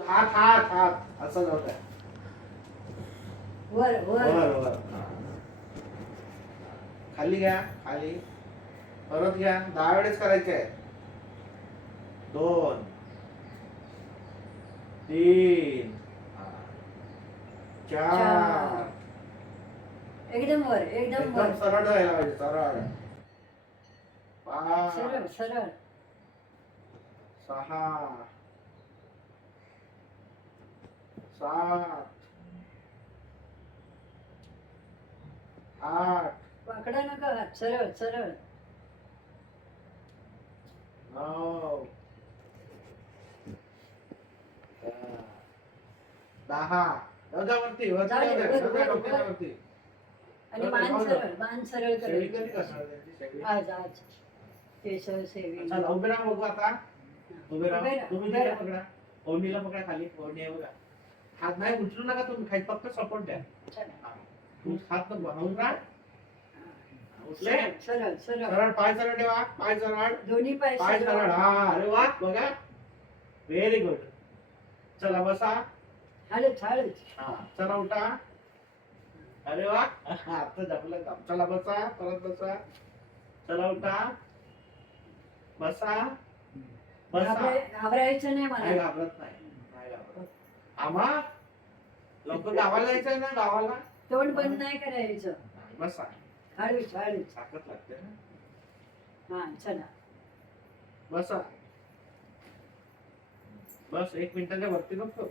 हात हात हात असं जात आहे. वर वर वर वर खाली घ्या, खाली परत घ्या. 10 वेळेस करायचे आहे. 2 3 4 चार. एकदम वर एकदम एकदम वर सरळ व्हायला पाहिजे, सरळ. सरळ 5 सरळ 6 7 8 पकडा नका हात. सरळ सरळ 9 10 वरती वरती जाऊ दे, वर, वर, वर. वरती. आणि मान सरळ शेळी करायची. कधी करणार त्यांची शेळी? आज आज केशव सेविंग. चला उभे राहा बघू आता. उभे राहा. उभे राहा, तुम्ही उभे तिथे राहा. पकडा. ओढणीला पकडा खाली. ओढणी आहे बघा. हात नाही उचलू नका तुम्ही. खाली फक्त सपोर्ट द्या. चला. तू हात हलवून राहा. उचले. सरळ सरळ सरळ पाय सरळ ठेवा. पाय सरळ. दोन्ही पाय पाय सरळ. सरळ. हा अरे वा बघा. Very good. चला बसा. हळद हळद. हा चला उठा. अरे वा आता जमलं काम. चला बसा. परत बसा. चला उठा. बसा. बसा. घाबरायचं नाही नाही मला. घाबरत नाही. नाही घाबरत. आम्हा लवकर गावाला जायचंय ना, गावाला. तोंड बंद नाही करायचं. नाही, बसा. हळूच हळूच. ताकद लागते ना. हा चला. बसा. बस 1 मिनिटाच्या वरती नको.